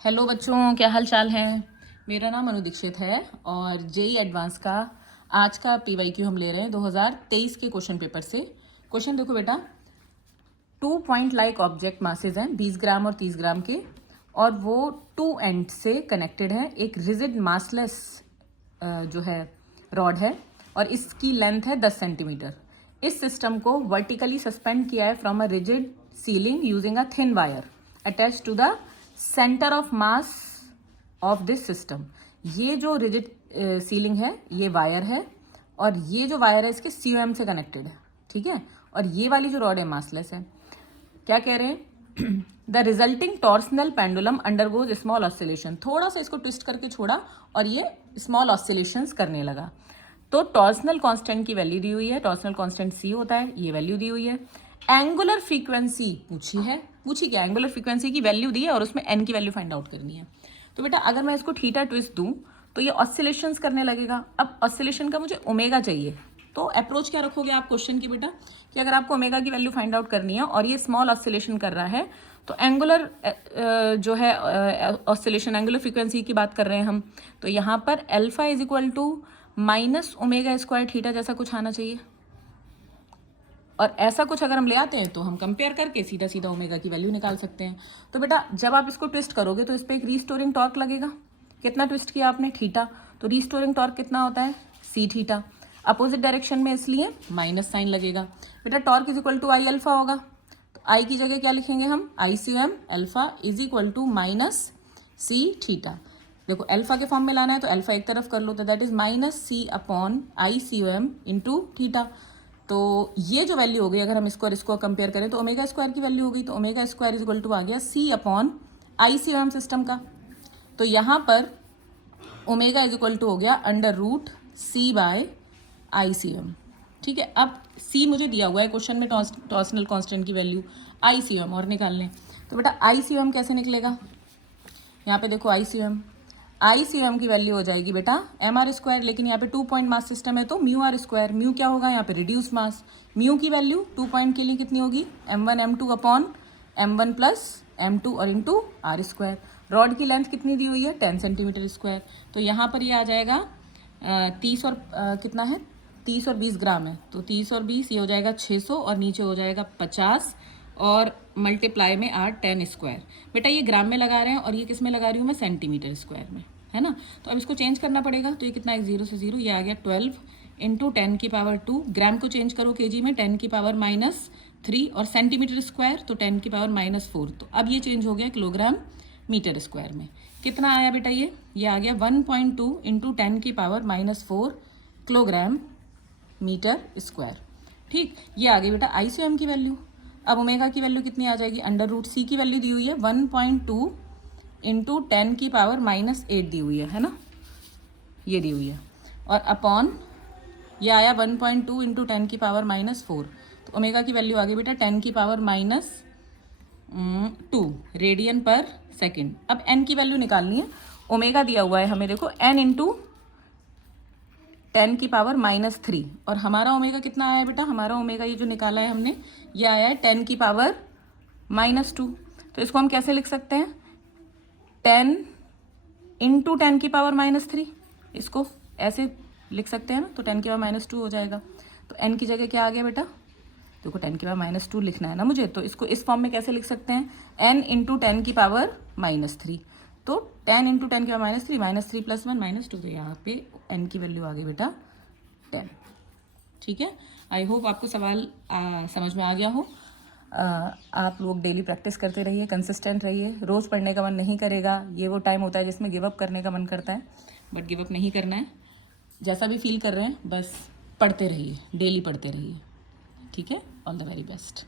Hello बच्चों, क्या हाल चाल है। मेरा नाम अनु दीक्षित है और जेई एडवांस का आज का पीवाईक्यू हम ले रहे हैं 2023 के क्वेश्चन पेपर से। क्वेश्चन देखो बेटा, 2 पॉइंट लाइक ऑब्जेक्ट मासेज हैं 20 ग्राम और 30 ग्राम के, और वो 2 एंड से कनेक्टेड है। एक रिजिड मासलेस जो है रॉड है और इसकी लेंथ है 10 सेंटीमीटर। इस सिस्टम को वर्टिकली सस्पेंड किया है from a rigid ceiling using a thin wire attach to the centre of mass of this system. ये जो रिजिड सीलिंग है ये वायर है और ये जो वायर है इसके COM से कनेक्टेड है, ठीक है। और ये वाली जो रॉड है मासलेस है। क्या कह रहे हैं? The resulting torsional pendulum undergoes small oscillation. थोड़ा सा इसको ट्विस्ट करके छोड़ा और ये स्मॉल ऑसिलेशंस करने लगा। तो टॉर्सनल कांस्टेंट की वैल्यू दी हुई है, टॉर्सनल कांस्टेंट C होता है, ये वैल्यू दी हुई है। एंगुलर फ्रीक्वेंसी पूछी क्या? एंगुलर फ्रीक्वेंसी की वैल्यू दी है और उसमें n की वैल्यू फाइंड आउट करनी है। तो बेटा अगर मैं इसको थीटा ट्विस्ट दूं तो ये ऑसिलेशंस करने लगेगा। अब ऑसिलेशन का मुझे ओमेगा चाहिए, तो अप्रोच क्या रखोगे आप क्वेश्चन की बेटा, कि अगर आपको ओमेगा की वैल्यू फाइंड आउट करनी है और ये स्मॉल ऑसिलेशन कर रहा है तो एंगुलर जो है ऑसिलेशन एंगुलर फ्रीक्वेंसी की बात कर रहे हैं हम, तो यहाँ पर alpha is equal to minus omega square theta जैसा कुछ आना चाहिए। और ऐसा कुछ अगर हम ले आते हैं तो हम कंपेयर करके सीधा सीधा ओमेगा की वैल्यू निकाल सकते हैं। तो बेटा जब आप इसको ट्विस्ट करोगे तो इस पर एक रीस्टोरिंग टॉर्क लगेगा। कितना ट्विस्ट किया आपने? थीटा। तो रीस्टोरिंग टॉर्क कितना होता है? C theta. अपोजिट डायरेक्शन में इसलिए माइनस साइन लगेगा। बेटा torque is equal to I alpha होगा, तो आई की जगह क्या लिखेंगे हम? ICOM alpha is equal to minus C theta. देखो अल्फा के फॉर्म में लाना है तो अल्फा एक तरफ कर लो, तो that is minus C upon ICOM into theta. तो ये जो वैल्यू हो गई, अगर हम इसको और इसको कंपेयर करें तो ओमेगा स्क्वायर की वैल्यू हो गई, तो omega square is equal to आ गया C अपॉन ICOM सिस्टम का। तो यहाँ पर ओमेगा इज इक्वल टू हो गया under root C by ICOM, ठीक है। अब C मुझे दिया हुआ है क्वेश्चन में, टॉर्सनल कांस्टेंट की वैल्यू ICOM और निकालने। तो बेटा ICOM कैसे निकलेगा? यहाँ पे देखो ICOM की वैल्यू हो जाएगी बेटा mr स्क्वायर, लेकिन यहाँ पे 2 पॉइंट मास सिस्टम है तो म्यू आर स्क्वायर। म्यू क्या होगा? यहाँ पे रिड्यूस मास। म्यू की वैल्यू 2 पॉइंट के लिए कितनी होगी? m1 m2 upon m1 plus m2 और इंटू आर स्क्वायर। रॉड की लेंथ कितनी दी हुई है? 10 सेंटीमीटर स्क्वायर। तो यहाँ पर ये आ जाएगा 30 और कितना है? 30 और 20 ग्राम है, तो 30 और 20 ये हो जाएगा 600 और नीचे हो जाएगा 50 और मल्टीप्लाई में 8 10 स्क्वायर। बेटा ये ग्राम में लगा रहे हैं और ये किस में लगा रही हूँ मैं? सेंटीमीटर स्क्वायर में, है ना। तो अब इसको चेंज करना पड़ेगा, तो ये कितना है? 0 से 0, ये आ गया 12 इंटू 10 की पावर 2। ग्राम को चेंज करो केजी में, 10 की पावर -3, और सेंटीमीटर स्क्वायर तो 10 की पावर -4। तो अब ये चेंज हो गया किलोग्राम मीटर स्क्वायर में। कितना आया बेटा? ये आ गया 1.2 इंटू 10 की पावर -4 किलोग्राम मीटर स्क्वायर, ठीक। ये आ गई बेटा ICOM की वैल्यू। अब ओमेगा की वैल्यू कितनी आ जाएगी? अंडर रूट C की वैल्यू दी हुई है 1.2 इंटू 10 की पावर -8 दी हुई है ना, ये दी हुई है, और अपॉन ये आया 1.2 इंटू 10 की पावर -4। तो ओमेगा की वैल्यू आ गई बेटा 10 की पावर -2 रेडियन पर सेकेंड। अब n की वैल्यू निकालनी है। ओमेगा दिया हुआ है हमें, देखो n इंटू 10 की पावर -3, और हमारा ओमेगा कितना आया बेटा? हमारा ओमेगा ये जो निकाला है हमने, ये आया है 10 की पावर -2। तो इसको हम कैसे लिख सकते हैं? 10 इंटू 10 की पावर -3, इसको ऐसे लिख सकते हैं ना, तो 10 की पावर -2 हो जाएगा। तो n की जगह क्या आ गया बेटा? देखो 10 की पावर -2 लिखना है ना मुझे, तो इसको इस फॉर्म में कैसे लिख सकते हैं? n इंटू 10 की पावर -3, तो 10 इंटू 10 की पावर -3 प्लस 1 -2, तो यहाँ पे n की वैल्यू आ गई बेटा 10, ठीक है। आई होप आपको सवाल समझ में आ गया हो। आप लोग डेली प्रैक्टिस करते रहिए, कंसिस्टेंट रहिए। रोज़ पढ़ने का मन नहीं करेगा, ये वो टाइम होता है जिसमें गिव अप करने का मन करता है, बट गिव अप नहीं करना है। जैसा भी फील कर रहे हैं बस पढ़ते रहिए, डेली पढ़ते रहिए, ठीक है। All the very best.